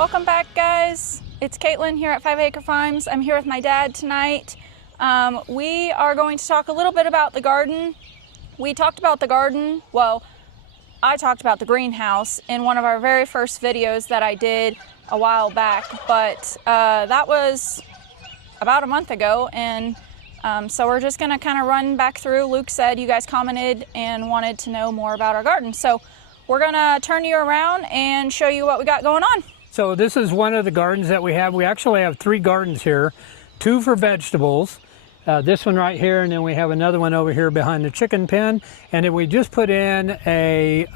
Welcome back, guys. It's Caitlin here at 5 Acre Farms. I'm here with my dad tonight. We are going to talk a little bit about the garden. We talked about the garden, well, I talked about the greenhouse in one of our very first videos that I did a while back, but that was about a month ago, and so we're just gonna kind of run back through. Luke said you guys commented and wanted to know more about our garden, so we're gonna turn you around and show you what we got going on. So this is one of the gardens that we have. We actually have 3 gardens here, 2 for vegetables, this one right here, and then we have another one over here behind the chicken pen. And then we just put in a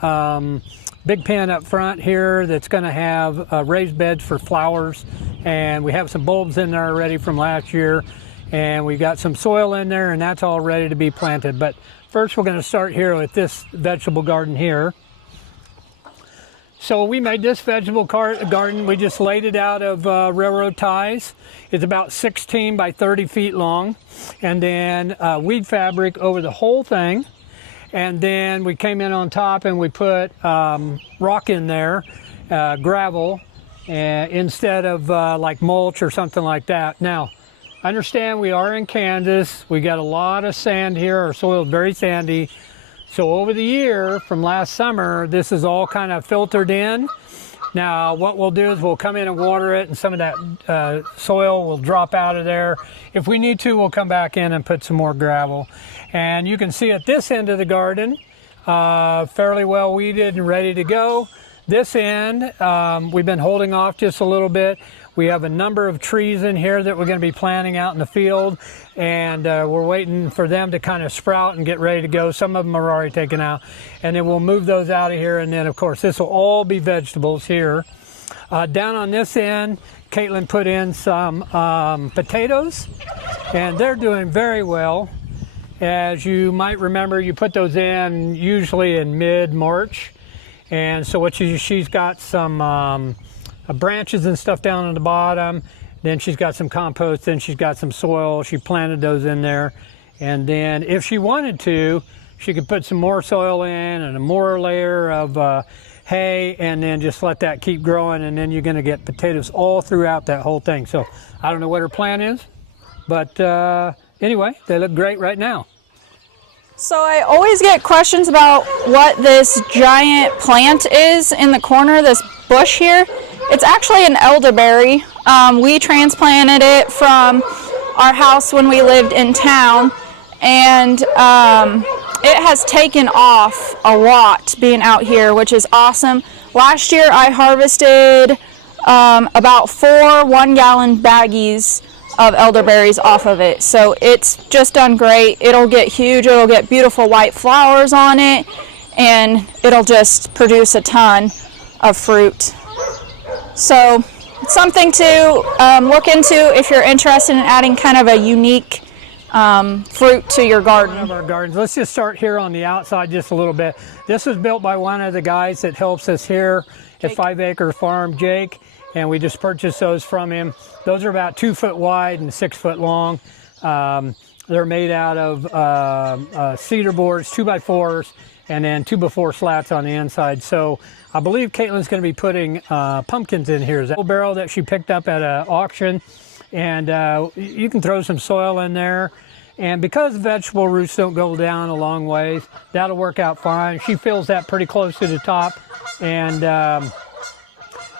big pen up front here that's going to have raised beds for flowers. And we have some bulbs in there already from last year. And we got some soil in there, and that's all ready to be planted. But first we're going to start here with this vegetable garden here. So we made this vegetable garden. We just laid it out of railroad ties. It's about 16 by 30 feet long. And then weed fabric over the whole thing. And then we came in on top and we put rock in there, gravel, instead of like mulch or something like that. Now, understand we are in Kansas. We got a lot of sand here. Our soil is very sandy. So over the year, from last summer, this is all kind of filtered in. Now, what we'll do is we'll come in and water it, and some of that soil will drop out of there. If we need to, we'll come back in and put some more gravel. And you can see at this end of the garden, fairly well weeded and ready to go. This end, we've been holding off just a little bit. We have a number of trees in here that we're going to be planting out in the field, and we're waiting for them to kind of sprout and get ready to go. Some of them are already taken out, and then we'll move those out of here, and then of course this will all be vegetables here. Down on this end, Caitlin put in some potatoes, and they're doing very well. As you might remember, you put those in usually in mid-March, and so what she's got some branches and stuff down on the bottom. Then she's got some compost, then she's got some soil. She planted those in there. And then if she wanted to, she could put some more soil in and a more layer of hay, and then just let that keep growing, and then you're gonna get potatoes all throughout that whole thing. So I don't know what her plan is, but anyway, they look great right now. So I always get questions about what this giant plant is in the corner, this bush here. It's actually an elderberry. We transplanted it from our house when we lived in town, and it has taken off a lot being out here, which is awesome. Last year I harvested about 4 1-gallon baggies of elderberries off of it, so it's just done great. It'll get huge, it'll get beautiful white flowers on it, and it'll just produce a ton of fruit. So it's something to look into if you're interested in adding kind of a unique fruit to your garden. One of our gardens. Let's just start here on the outside just a little bit. This was built by one of the guys that helps us here at 5 Acre Farm, Jake, and we just purchased those from him. Those are about 2 foot wide and 6 foot long. They're made out of cedar boards, 2x4s, and then 2x4 slats on the inside. So I believe Caitlin's going to be putting pumpkins in here. Is that a barrel that she picked up at an auction? And you can throw some soil in there. And because vegetable roots don't go down a long ways, that'll work out fine. She fills that pretty close to the top. And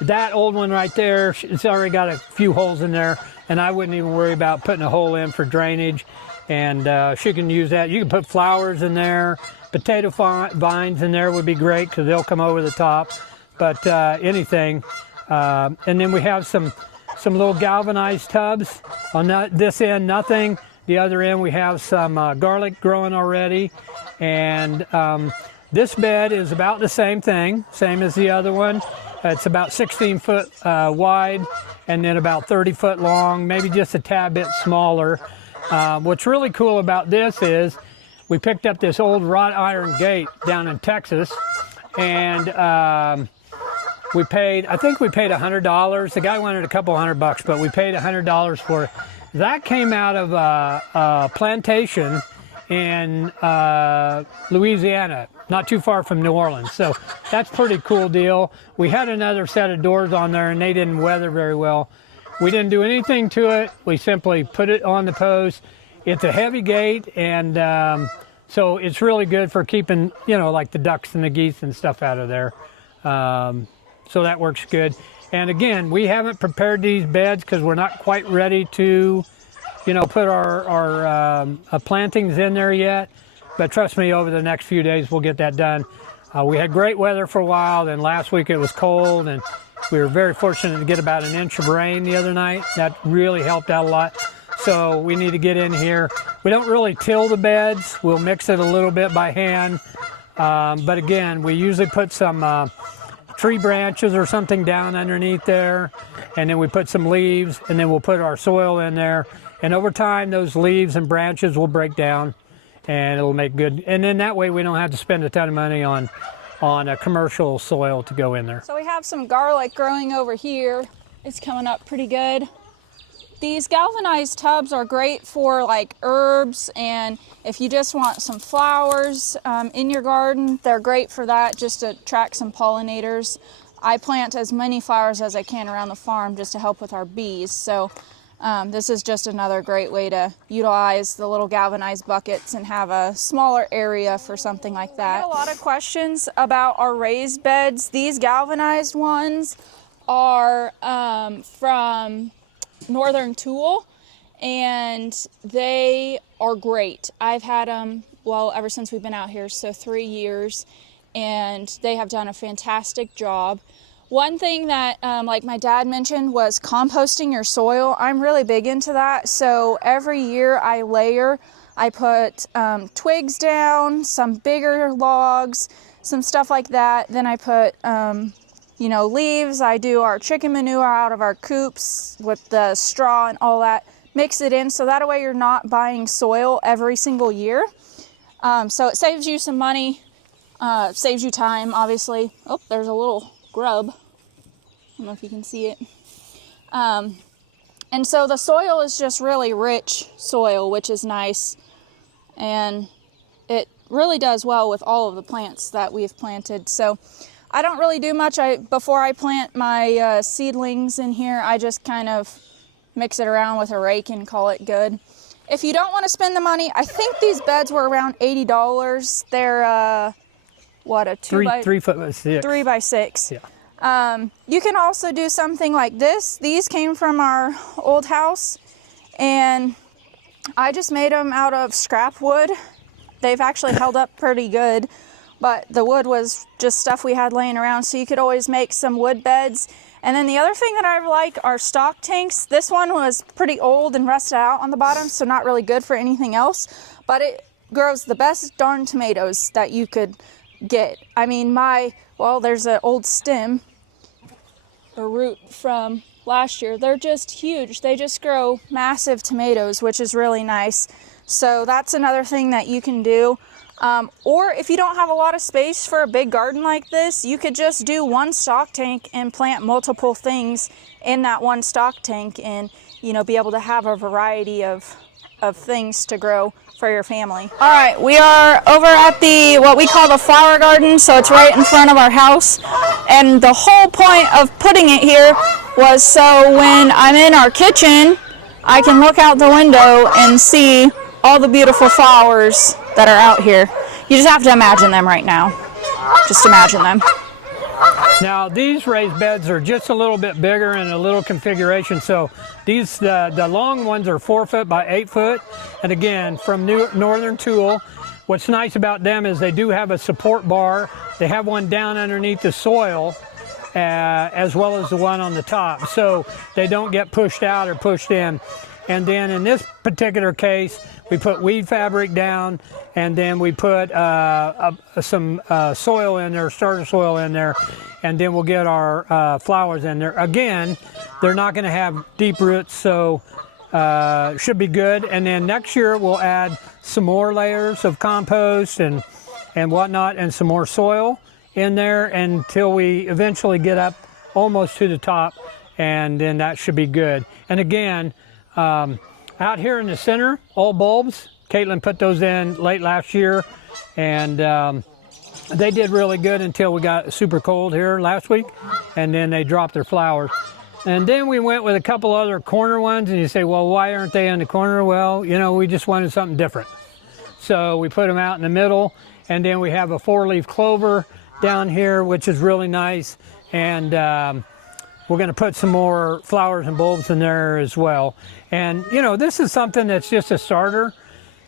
that old one right there, it's already got a few holes in there. And I wouldn't even worry about putting a hole in for drainage. And she can use that. You can put flowers in there. Potato vines in there would be great because they'll come over the top. But anything. And then we have some little galvanized tubs. On this end, nothing. The other end, we have some garlic growing already. And this bed is about the same thing, same as the other one. It's about 16 foot wide and then about 30 foot long, maybe just a tad bit smaller. What's really cool about this is we picked up this old wrought iron gate down in Texas, and we paid, I think we paid $100. The guy wanted a couple $100, but we paid $100 for it. That came out of a plantation in Louisiana, not too far from New Orleans. So that's a pretty cool deal. We had another set of doors on there and they didn't weather very well. We didn't do anything to it. We simply put it on the post. It's a heavy gate, and so it's really good for keeping, you know, like the ducks and the geese and stuff out of there. So that works good. And again, we haven't prepared these beds because we're not quite ready to, you know, put our plantings in there yet. But trust me, over the next few days, we'll get that done. We had great weather for a while, then last week it was cold, and we were very fortunate to get about an inch of rain the other night. That really helped out a lot. So we need to get in here. We don't really till the beds. We'll mix it a little bit by hand. But again, we usually put some tree branches or something down underneath there, and then we put some leaves, and then we'll put our soil in there. And over time, those leaves and branches will break down, and it'll make good. And then that way, we don't have to spend a ton of money on a commercial soil to go in there. So we have some garlic growing over here. It's coming up pretty good. These galvanized tubs are great for like herbs, and if you just want some flowers in your garden, they're great for that, just to attract some pollinators. I plant as many flowers as I can around the farm just to help with our bees. So this is just another great way to utilize the little galvanized buckets and have a smaller area for something like that. I get a lot of questions about our raised beds. These galvanized ones are from Northern Tool, and they are great. I've had them, well, ever since we've been out here, so 3 years, and they have done a fantastic job. One thing that like my dad mentioned was composting your soil. I'm really big into that, so every year I layer. I put twigs down, some bigger logs, some stuff like that. Then I put you know, leaves. I do our chicken manure out of our coops with the straw and all that. Mix it in so that way you're not buying soil every single year. So it saves you some money, saves you time, obviously. Oh, there's a little grub. I don't know if you can see it. And so the soil is just really rich soil, which is nice. And it really does well with all of the plants that we've planted. So I don't really do much. Before I plant my seedlings in here, I just kind of mix it around with a rake and call it good. If you don't want to spend the money, I think these beds were around $80. They're what, a 3 by 6. 3 by 6. Yeah. You can also do something like this. These came from our old house, and I just made them out of scrap wood. They've actually held up pretty good. But the wood was just stuff we had laying around, so you could always make some wood beds. And then the other thing that I like are stock tanks. This one was pretty old and rusted out on the bottom, so not really good for anything else. But it grows the best darn tomatoes that you could get. I mean, well, there's an old stem, a root from last year. They're just huge. They just grow massive tomatoes, which is really nice. So that's another thing that you can do. Or if you don't have a lot of space for a big garden like this, you could just do one stock tank and plant multiple things in that one stock tank, and, you know, be able to have a variety of things to grow for your family. All right, we are over at what we call the flower garden, so it's right in front of our house. And the whole point of putting it here was so when I'm in our kitchen, I can look out the window and see all the beautiful flowers that are out here. You just have to imagine them right now. Just imagine them. Now these raised beds are just a little bit bigger in a little configuration. So these the long ones are 4 foot by 8 foot, and again from Northern Tool. What's nice about them is they do have a support bar. They have one down underneath the soil, as well as the one on the top, so they don't get pushed out or pushed in. And then in this particular case, we put weed fabric down, and then we put some soil in there, starter soil in there, and then we'll get our flowers in there. Again, they're not going to have deep roots, so should be good. And then next year we'll add some more layers of compost and whatnot, and some more soil in there until we eventually get up almost to the top, and then that should be good. And again, out here in the center, all bulbs, Caitlin put those in late last year, and they did really good until we got super cold here last week, and then they dropped their flowers. And then we went with a couple other corner ones, and you say, well, why aren't they in the corner? Well, you know, we just wanted something different. So we put them out in the middle, and then we have a 4-leaf clover down here, which is really nice. And we're going to put some more flowers and bulbs in there as well. And, you know, this is something that's just a starter.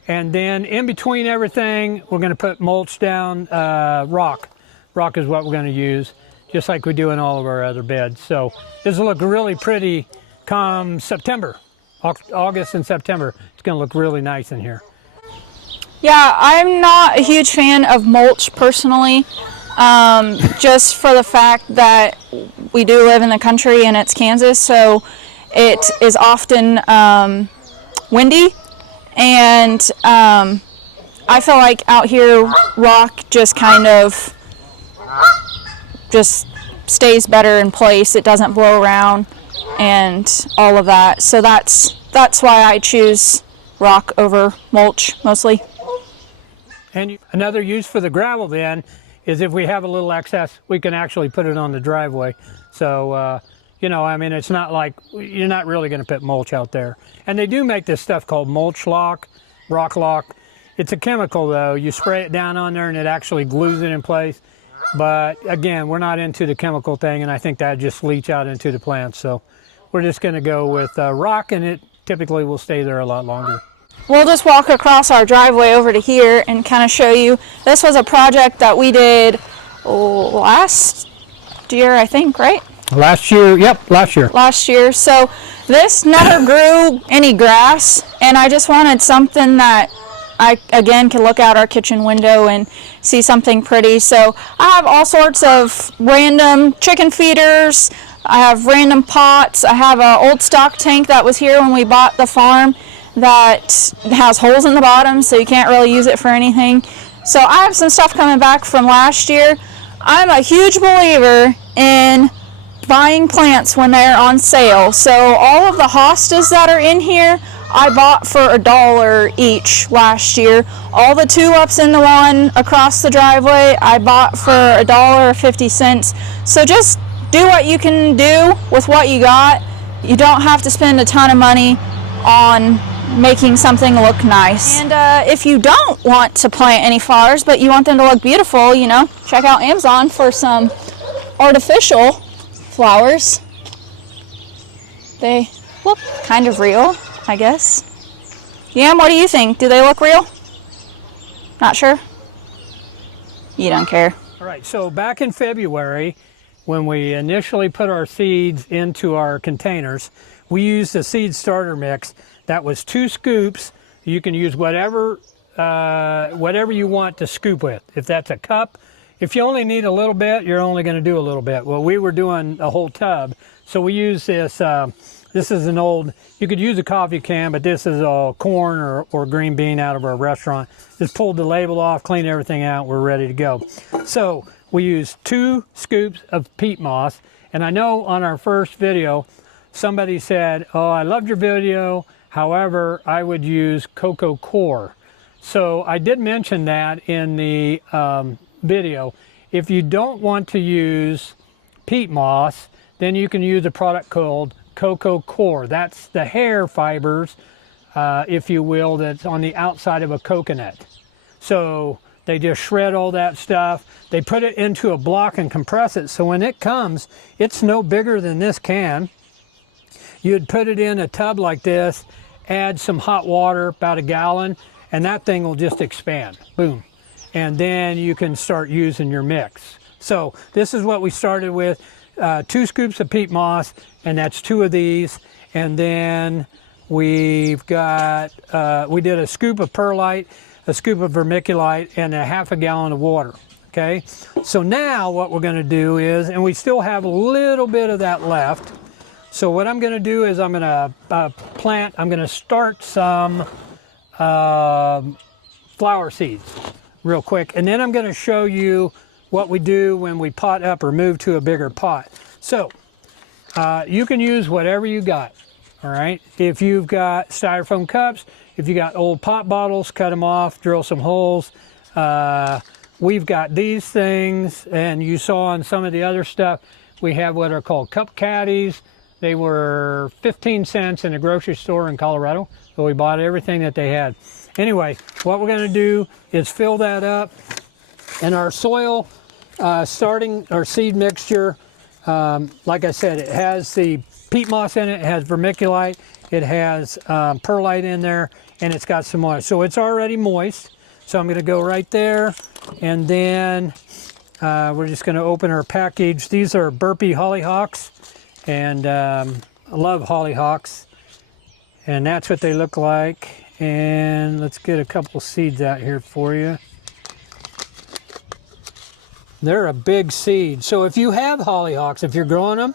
And then in between everything, we're going to put mulch down, rock. Rock is what we're going to use, just like we do in all of our other beds. So this will look really pretty come September, August and September. It's going to look really nice in here. Yeah, I'm not a huge fan of mulch personally, just for the fact that we do live in the country and it's Kansas, so it is often windy, and I feel like out here rock just kind of just stays better in place. It doesn't blow around and all of that, so that's why I choose rock over mulch mostly. And another use for the gravel then is if we have a little excess, we can actually put it on the driveway. So, you know, I mean, it's not like you're not really going to put mulch out there. And they do make this stuff called mulch lock, rock lock. It's a chemical though. You spray it down on there and it actually glues it in place. But again, we're not into the chemical thing, and I think that just leach out into the plants. So we're just going to go with rock, and it typically will stay there a lot longer. We'll just walk across our driveway over to here and kind of show you. This was a project that we did last year, I think, right? Last year, yep, last year. Last year. So this never grew any grass, and I just wanted something that I, again, can look out our kitchen window and see something pretty. So I have all sorts of random chicken feeders. I have random pots. I have an old stock tank that was here when we bought the farm that has holes in the bottom, so you can't really use it for anything. So I have some stuff coming back from last year. I'm a huge believer in buying plants when they're on sale. So all of the hostas that are in here, I bought for $1 each last year. All the tulips in the one across the driveway, I bought for $1.50. So just do what you can do with what you got. You don't have to spend a ton of money on making something look nice. And if you don't want to plant any flowers, but you want them to look beautiful, you know, check out Amazon for some artificial flowers. They look kind of real, I guess. Yam, what do you think? Do they look real? Not sure? You don't care. All right, so back in February, when we initially put our seeds into our containers, we used a seed starter mix. That was 2 scoops. You can use whatever you want to scoop with. If that's a cup, if you only need a little bit, you're only going to do a little bit. Well, we were doing a whole tub, so we use this. This is an old, you could use a coffee can, but this is a corn or green bean out of our restaurant. Just pulled the label off, cleaned everything out, we're ready to go. So we used 2 scoops of peat moss, and I know on our first video, somebody said, oh, I loved your video. However, I would use cocoa core. So I did mention that in the video. If you don't want to use peat moss, then you can use a product called cocoa core. That's the hair fibers, if you will, that's on the outside of a coconut. So they just shred all that stuff. They put it into a block and compress it. So when it comes, it's no bigger than this can. You'd put it in a tub like this, add some hot water, about 1 gallon, and that thing will just expand. Boom. And then you can start using your mix. So this is what we started with, 2 scoops of peat moss, and that's 2 of these. And then we've got, we did a scoop of perlite, a scoop of vermiculite, and a ½ gallon of water. Okay. So now what we're going to do is, and we still have a little bit of that left. So what I'm going to do is I'm going to I'm going to start some flower seeds real quick. And then I'm going to show you what we do when we pot up or move to a bigger pot. So you can use whatever you got. All right. If you've got styrofoam cups, If you got old pop bottles, cut them off, drill some holes. We've got these things, and you saw on some of the other stuff, we have what are called cup caddies. They were 15 cents in a grocery store in Colorado, so we bought everything that they had. Anyway, what we're going to do is fill that up, and our soil, starting our seed mixture, like I said, it has the peat moss in it, it has vermiculite, it has perlite in there, and it's got some moist. So it's already moist. So I'm going to go right there, and then we're just going to open our package. These are burpee hollyhocks, and I love hollyhocks, and that's what they look like. And let's get a couple seeds out here for you. They're a big seed. So if you have hollyhocks, if you're growing them,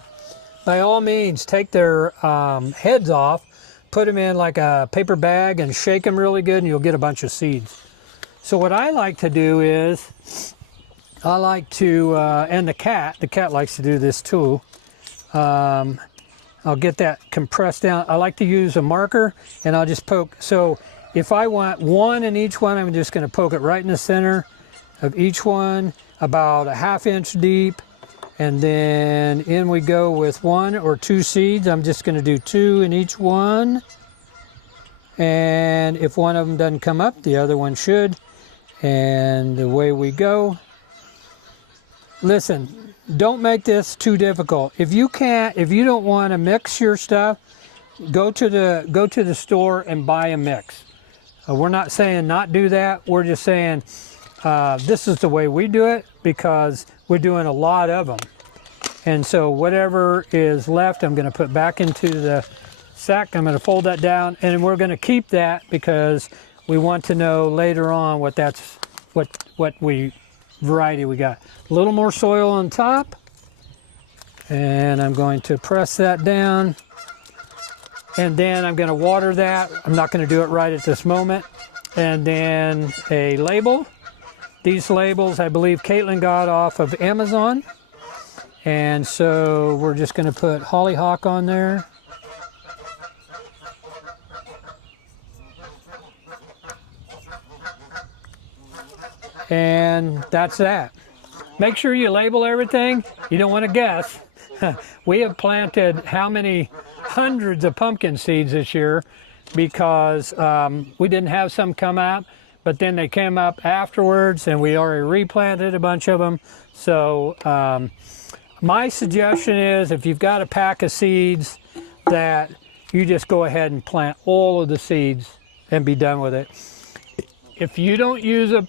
by all means take their heads off, put them in like a paper bag and shake them really good, and you'll get a bunch of seeds. So what I like to do is, I like to, and the cat likes to do this too. I'll get that compressed down. I like to use a marker, and I'll just poke. So if I want one in each one, I'm just going to poke it right in the center of each one, about a ½ inch deep. And then in we go with 1 or 2 seeds. I'm just going to do 2 in each one. And if one of them doesn't come up, the other one should. And away we go. Listen, don't make this too difficult. If you don't want to mix your stuff, go to the store and buy a mix. We're not saying not do that. We're just saying this is the way we do it, because we're doing a lot of them. And so whatever is left, I'm going to put back into the sack. I'm going to fold that down, and we're going to keep that because we want to know later on what variety we got. A little more soil on top, and I'm going to press that down, and then I'm going to water that. I'm not going to do it right at this moment. And then a label. These labels, I believe Caitlin got off of Amazon. And so we're just going to put hollyhock on there. And that's that. Make sure you label everything. You don't want to guess. We have planted how many hundreds of pumpkin seeds this year because we didn't have some come out, but then they came up afterwards, and we already replanted a bunch of them. So my suggestion is, if you've got a pack of seeds, that you just go ahead and plant all of the seeds and be done with it. If you don't use them,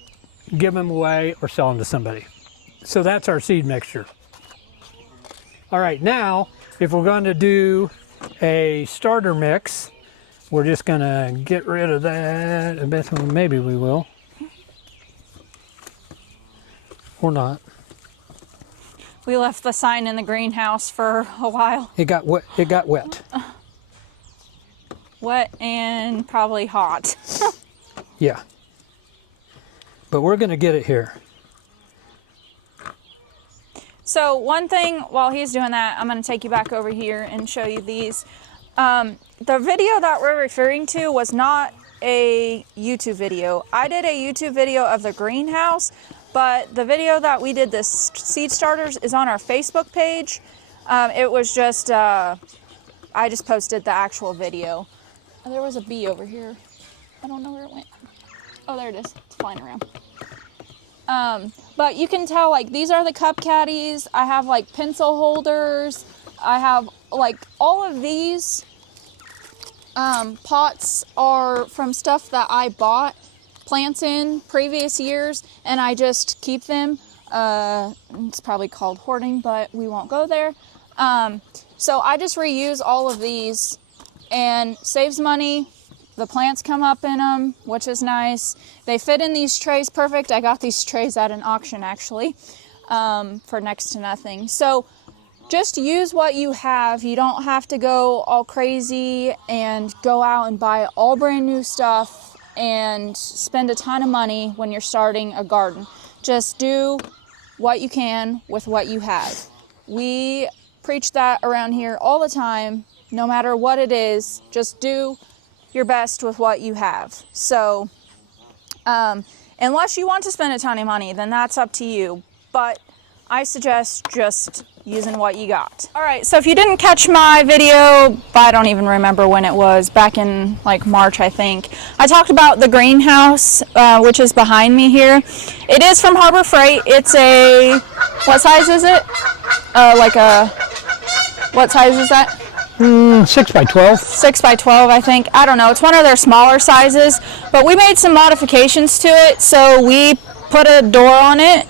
give them away or sell them to somebody. So that's our seed mixture. All right, now if we're going to do a starter mix, we're just going to get rid of that. Maybe we will. Or not. We left the sign in the greenhouse for a while. It got wet. It got wet. Wet and probably hot. Yeah. But we're going to get it here. So one thing, while he's doing that, I'm going to take you back over here and show you these. The video that we're referring to was not a YouTube video. I did a YouTube video of the greenhouse, but the video that we did, this seed starters, is on our Facebook page. It was just, I just posted the actual video. Oh, there was a bee over here. I don't know where it went. Oh, there it is. It's flying around. But you can tell, like, these are the cup caddies. I have, like, pencil holders. I have, like, all of these pots are from stuff that I bought plants in previous years, and I just keep them. It's probably called hoarding, but we won't go there. So I just reuse all of these, and saves money. The plants come up in them, which is nice. They fit in these trays perfect. I got these trays at an auction, actually, for next to nothing. So just use what you have. You don't have to go all crazy and go out and buy all brand new stuff and spend a ton of money when you're starting a garden. Just do what you can with what you have. We preach that around here all the time. No matter what it is, just do your best with what you have. So unless you want to spend a ton of money, then that's up to you. But I suggest just using what you got. All right, so if you didn't catch my video, I don't even remember when it was, back in like March, I think. I talked about the greenhouse, which is behind me here. It is from Harbor Freight. It's a, what size is it? What size is that? 6 by 12. 6 by 12, I think. I don't know. It's one of their smaller sizes, but we made some modifications to it. So we put a door on it.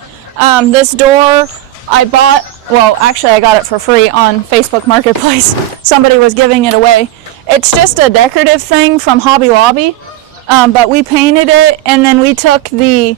This door I bought, well, actually I got it for free on Facebook Marketplace. Somebody was giving it away. It's just a decorative thing from Hobby Lobby, but we painted it, and then we took the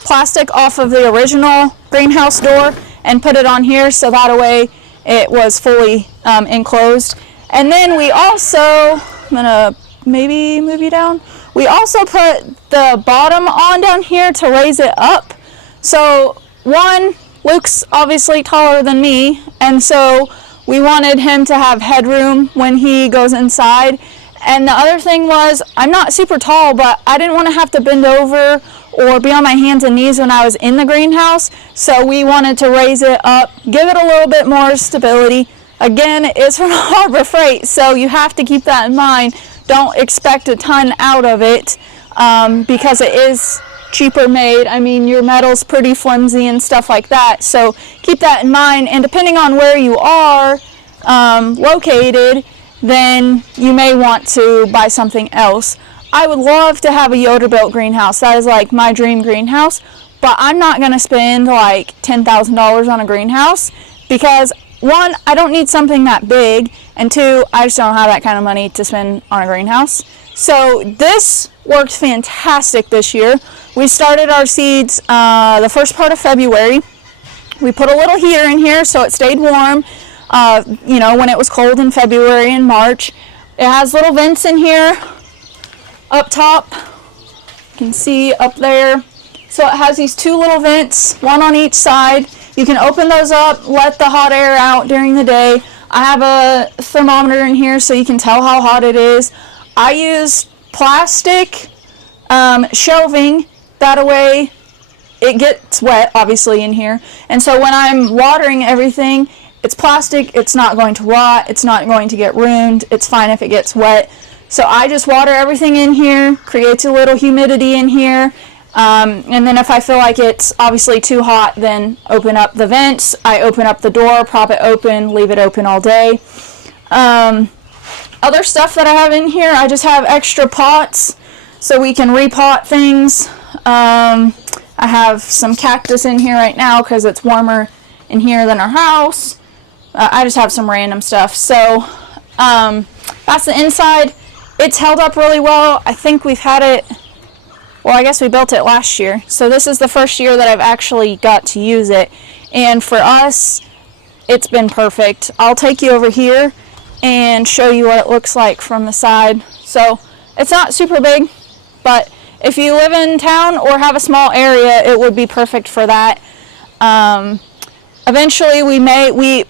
plastic off of the original greenhouse door and put it on here, so that way it was fully enclosed. And then we also, I'm gonna maybe move you down. We also put the bottom on down here to raise it up. So one, Luke's obviously taller than me, and so we wanted him to have headroom when he goes inside. And the other thing was, I'm not super tall, but I didn't want to have to bend over or be on my hands and knees when I was in the greenhouse. So we wanted to raise it up, give it a little bit more stability. Again, it's from Harbor Freight, so you have to keep that in mind. Don't expect a ton out of it because it is cheaper made. I mean, your metal's pretty flimsy and stuff like that, so keep that in mind. And depending on where you are located, then you may want to buy something else. I would love to have a Yoder-built greenhouse. That is like my dream greenhouse, but I'm not going to spend like $10,000 on a greenhouse because one, I don't need something that big, and two, I just don't have that kind of money to spend on a greenhouse. So this worked fantastic this year. We started our seeds the first part of February. We put a little heater in here so it stayed warm, you know, when it was cold in February and March. It has little vents in here up top. You can see up there. So it has these two little vents, one on each side. You can open those up, let the hot air out during the day. I have a thermometer in here so you can tell how hot it is. I used plastic shelving, that way it gets wet obviously in here, and so when I'm watering everything, it's plastic, it's not going to rot, it's not going to get ruined, it's fine if it gets wet. So I just water everything in here, creates a little humidity in here, and then if I feel like it's obviously too hot, then open up the vents. I open up the door, prop it open, leave it open all day. Other stuff that I have in here, I just have extra pots so we can repot things. I have some cactus in here right now because it's warmer in here than our house. I just have some random stuff. So that's the inside. It's held up really well. I think we've had it, well, I guess we built it last year. So this is the first year that I've actually got to use it. And for us, it's been perfect. I'll take you over here and show you what it looks like from the side. So it's not super big, but if you live in town or have a small area, it would be perfect for that. Eventually we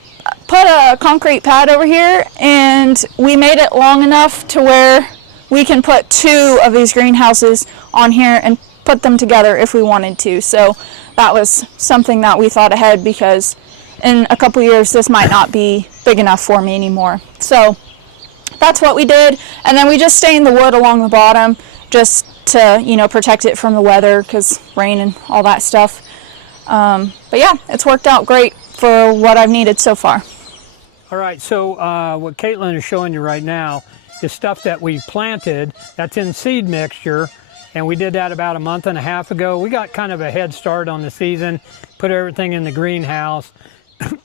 put a concrete pad over here, and we made it long enough to where we can put two of these greenhouses on here and put them together if we wanted to. So that was something that we thought ahead, because in a couple years this might not be big enough for me anymore. So that's what we did, and then we just stained the wood along the bottom just to, you know, protect it from the weather, because rain and all that stuff. But yeah, it's worked out great for what I've needed so far. All right, so what Caitlin is showing you right now is stuff that we planted that's in seed mixture, and we did that about a month and a half ago. We got kind of a head start on the season, put everything in the greenhouse,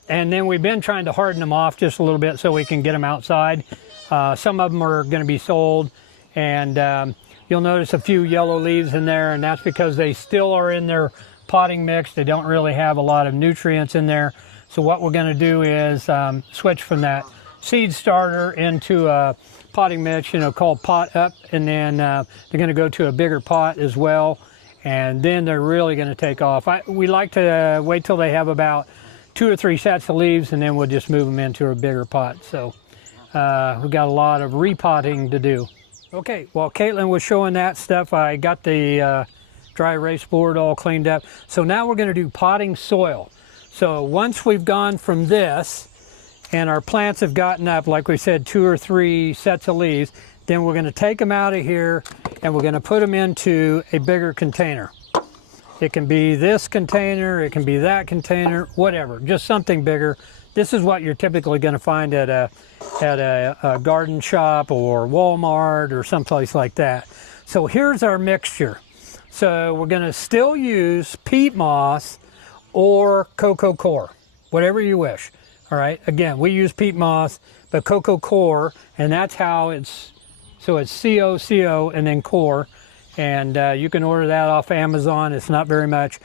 and then we've been trying to harden them off just a little bit so we can get them outside. Some of them are going to be sold, and you'll notice a few yellow leaves in there, and that's because they still are in their potting mix. They don't really have a lot of nutrients in there. So what we're going to do is switch from that seed starter into a potting mix, you know, called pot up, and then they're going to go to a bigger pot as well, and then they're really going to take off. We like to wait till they have about 2 or 3 sets of leaves, and then we'll just move them into a bigger pot. So we've got a lot of repotting to do. Okay, while Caitlin was showing that stuff, I got the dry erase board all cleaned up. So now we're going to do potting soil. So once we've gone from this and our plants have gotten up, like we said, 2 or 3 sets of leaves, then we're going to take them out of here and we're going to put them into a bigger container. It can be this container, it can be that container, whatever, just something bigger. This is what you're typically going to find at a garden shop or Walmart or someplace like that. So here's our mixture. So we're going to still use peat moss or cocoa coir, whatever you wish. All right, again, we use peat moss, but cocoa coir, and that's how it's, so it's C-O-C-O and then coir. And you can order that off Amazon. It's not very much.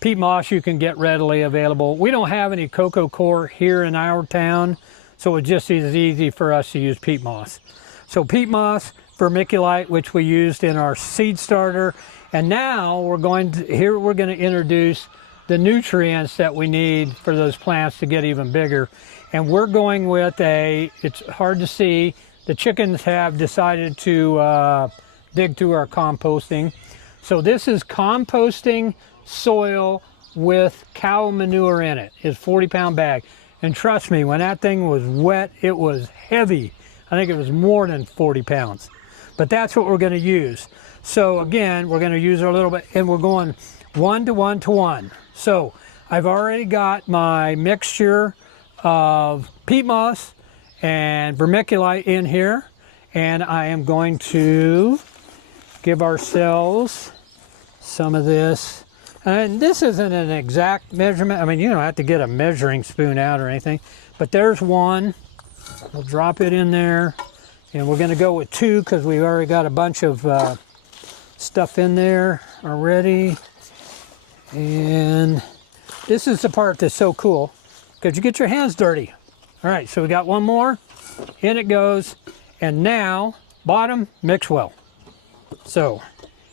Peat moss you can get readily available. We don't have any cocoa coir here in our town, so it's just as easy for us to use peat moss. So peat moss, vermiculite, which we used in our seed starter, and now we're going to introduce the nutrients that we need for those plants to get even bigger. And we're going with it's hard to see, the chickens have decided to dig through our composting. So this is composting soil with cow manure in it. It's a 40-pound bag. And trust me, when that thing was wet, it was heavy. I think it was more than 40 pounds. But that's what we're going to use. So again, we're going to use our little bit, and we're going 1 to 1 to 1. So I've already got my mixture of peat moss and vermiculite in here, and I am going to give ourselves some of this. And this isn't an exact measurement. I mean, you don't have to get a measuring spoon out or anything, but there's one. We'll drop it in there, and we're going to go with 2 because we've already got a bunch of stuff in there already. And this is the part that's so cool because you get your hands dirty. All right, so we got one more. In it goes, and now bottom, mix well. So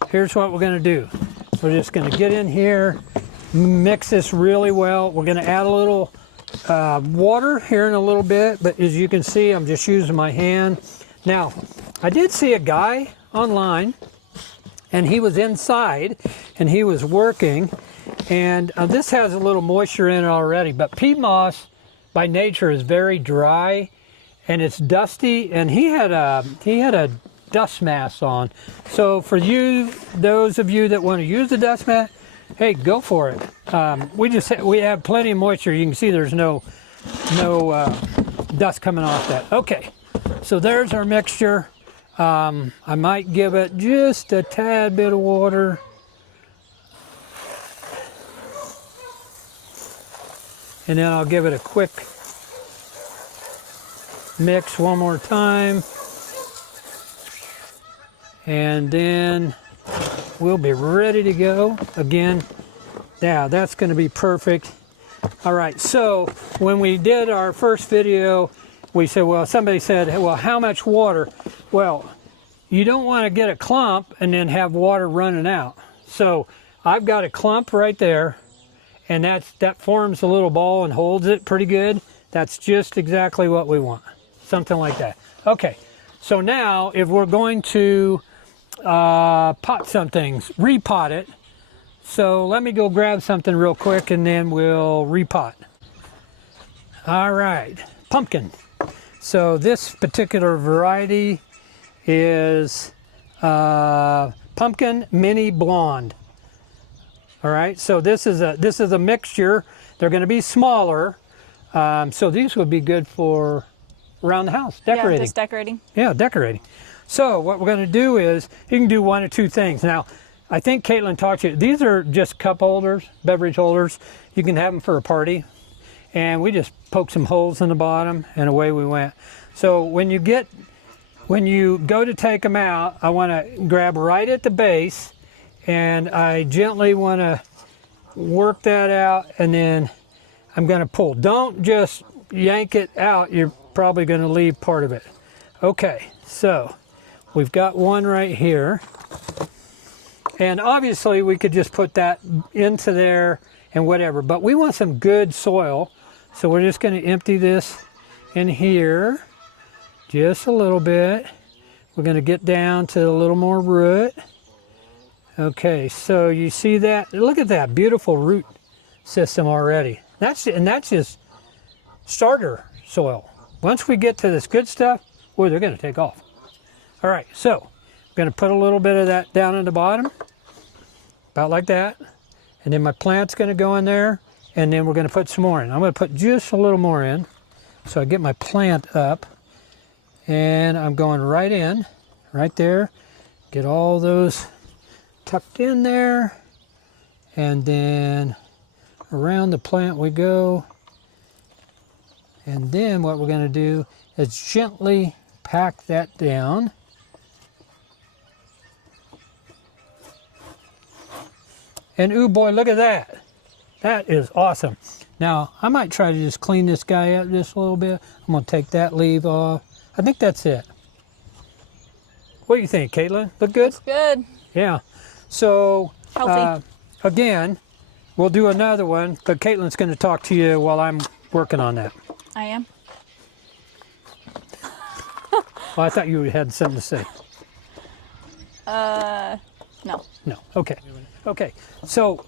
here's what we're going to do. We're just going to get in here, mix this really well. We're going to add a little water here in a little bit, but as you can see, I'm just using my hand. Now, I did see a guy online, and he was inside, and he was working, and this has a little moisture in it already, but peat moss by nature is very dry, and it's dusty, and he had a dust mask on. So for you, those of you that want to use the dust mask, hey, go for it. We have plenty of moisture. You can see there's no dust coming off that. Okay, so there's our mixture. I might give it just a tad bit of water. And then I'll give it a quick mix one more time. And then we'll be ready to go. Again, yeah, that's going to be perfect. All right, so when we did our first video, we said, well, somebody said, well, how much water? Well, you don't want to get a clump and then have water running out. So I've got a clump right there, and that forms a little ball and holds it pretty good. That's just exactly what we want, something like that. Okay, so now if we're going to pot some things, repot it. So let me go grab something real quick and then we'll repot. All right, pumpkin. So this particular variety is pumpkin mini blonde. All right, so this is a mixture. They're going to be smaller, so these would be good for around the house, decorating. Yeah, just decorating. Yeah, decorating. So what we're going to do is, you can do 1 or 2 things. Now, I think Caitlin taught you, these are just cup holders, beverage holders. You can have them for a party. And we just poke some holes in the bottom, and away we went. So when you go to take them out, I want to grab right at the base, and I gently want to work that out, and then I'm going to pull. Don't just yank it out. You're probably going to leave part of it. Okay, so we've got one right here, and obviously we could just put that into there and whatever, but we want some good soil, so we're just going to empty this in here Just a little bit. We're going to get down to a little more root. Okay, so you see that? Look at that beautiful root system already. That's just starter soil. Once we get to this good stuff, boy, they're going to take off. All right, so I'm going to put a little bit of that down in the bottom, about like that. And then my plant's going to go in there, and then we're going to put some more in. I'm going to put just a little more in, so I get my plant up. And I'm going right in, right there. Get all those tucked in there. And then around the plant we go. And then what we're going to do is gently pack that down. And ooh boy, look at that. That is awesome. Now, I might try to just clean this guy up just a little bit. I'm going to take that leaf off. I think that's it. What do you think, Caitlin? Look good? Looks good. Yeah. So, Healthy. again, we'll do another one, but Caitlin's going to talk to you while I'm working on that. I am. Well, I thought you had something to say. No. No. Okay. Okay. So,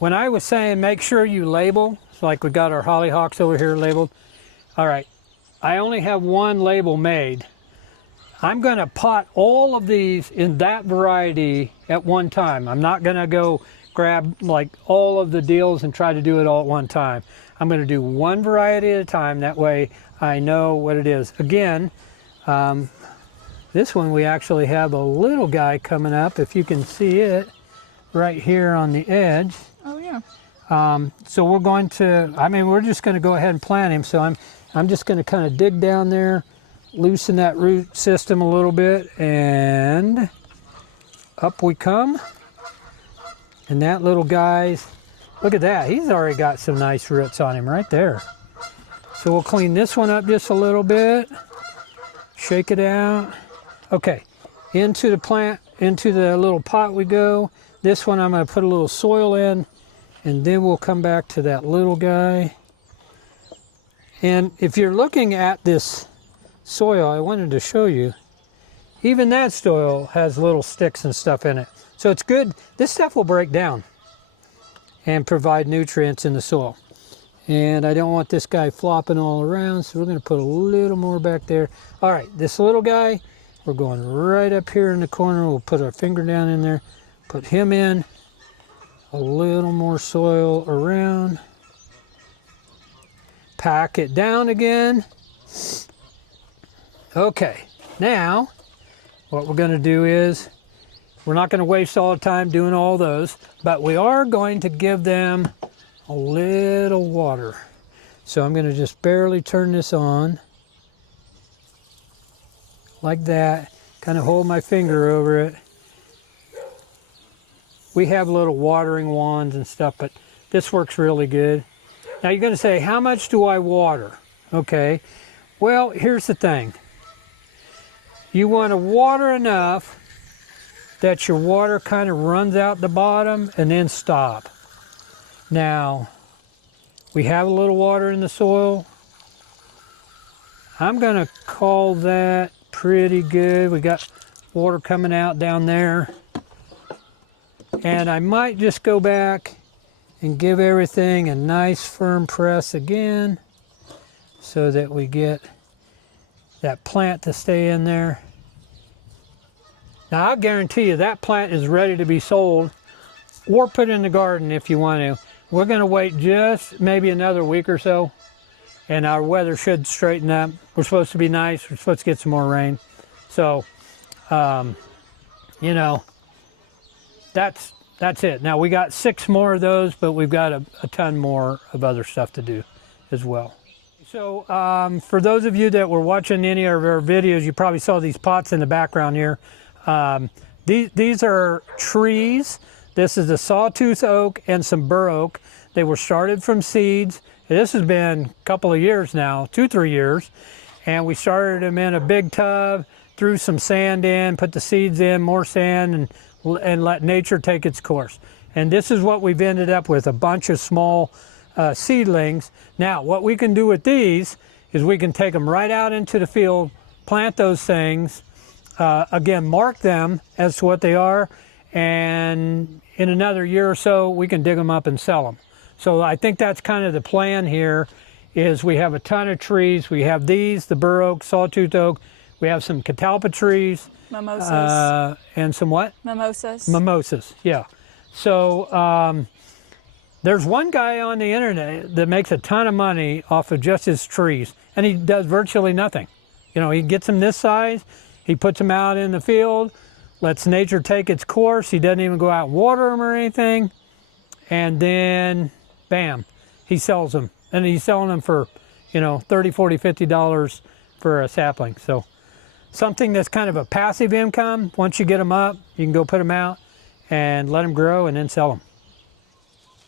when I was saying make sure you label, so like we got our hollyhocks over here labeled. All right. I only have one label made. I'm going to pot all of these in that variety at one time. I'm not going to go grab like all of the deals and try to do it all at one time. I'm going to do one variety at a time. That way I know what it is. Again, this one we actually have a little guy coming up, if you can see it, right here on the edge. Oh yeah. So we're going to, we're just going to go ahead and plant him. So I'm just going to kind of dig down there, loosen that root system a little bit, and up we come. And that little guy's, look at that, he's already got some nice roots on him right there. So we'll clean this one up just a little bit, shake it out. Okay, into the plant, into the little pot we go. This one I'm going to put a little soil in, and then we'll come back to that little guy. And if you're looking at this soil, I wanted to show you, even that soil has little sticks and stuff in it. So it's good. This stuff will break down and provide nutrients in the soil. And I don't want this guy flopping all around, so we're going to put a little more back there. All right, this little guy, we're going right up here in the corner. We'll put our finger down in there, put him in, a little more soil around. Pack it down again. Okay, now what we're going to do is, we're not going to waste all the time doing all those, but we are going to give them a little water. So I'm going to just barely turn this on, like that, kind of hold my finger over it. We have little watering wands and stuff, but this works really good. Now you're going to say, how much do I water? Okay, well, here's the thing. You want to water enough that your water kind of runs out the bottom and then stop. Now, we have a little water in the soil. I'm going to call that pretty good. We got water coming out down there. And I might just go back and give everything a nice firm press again so that we get that plant to stay in there. Now, I'll guarantee you that plant is ready to be sold or put in the garden if you want to. We're going to wait just maybe another week or so, and our weather should straighten up. We're supposed to be nice. We're supposed to get some more rain. So, you know, that's it. Now, we got 6 more of those, but we've got a ton more of other stuff to do as well. So, for those of you that were watching any of our videos, you probably saw these pots in the background here. These are trees. This is a sawtooth oak and some bur oak. They were started from seeds. This has been a couple of years now, 2-3 years. And we started them in a big tub, threw some sand in, put the seeds in, more sand, and let nature take its course. And this is what we've ended up with, a bunch of small seedlings. Now, what we can do with these is we can take them right out into the field plant those things, again, mark them as to what they are, and in another year or so, we can dig them up and sell them. So I think that's kind of the plan here, is we have a ton of trees. We have these, the bur oak, sawtooth oak. We have some catalpa trees. Mimosas. And some what? Mimosas. Mimosas, yeah. So there's one guy on the internet that makes a ton of money off of just his trees, and he does virtually nothing. You know, he gets them this size, he puts them out in the field, lets nature take its course. He doesn't even go out and water them or anything, and then bam, he sells them. And he's selling them for, you know, $30, $40, $50 for a sapling. So something that's kind of a passive income. Once you get them up, you can go put them out and let them grow and then sell them.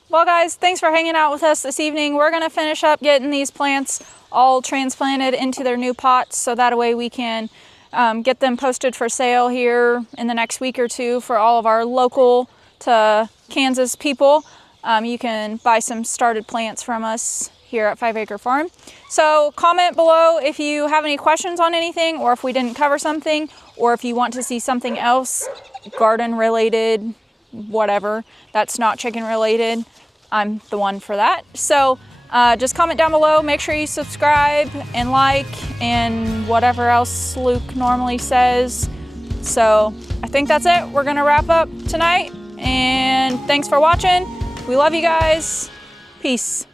Well guys, thanks for hanging out with us this evening. We're gonna finish up getting these plants all transplanted into their new pots, so that way we can get them posted for sale here in the next week or two for all of our local to Kansas people. You can buy some started plants from us here at 5 Acre Farm. So comment below if you have any questions on anything, or if we didn't cover something, or if you want to see something else, garden related, whatever, that's not chicken related. I'm the one for that. So just comment down below, make sure you subscribe and like, and whatever else Luke normally says. So I think that's it. We're gonna wrap up tonight, and thanks for watching. We love you guys. Peace.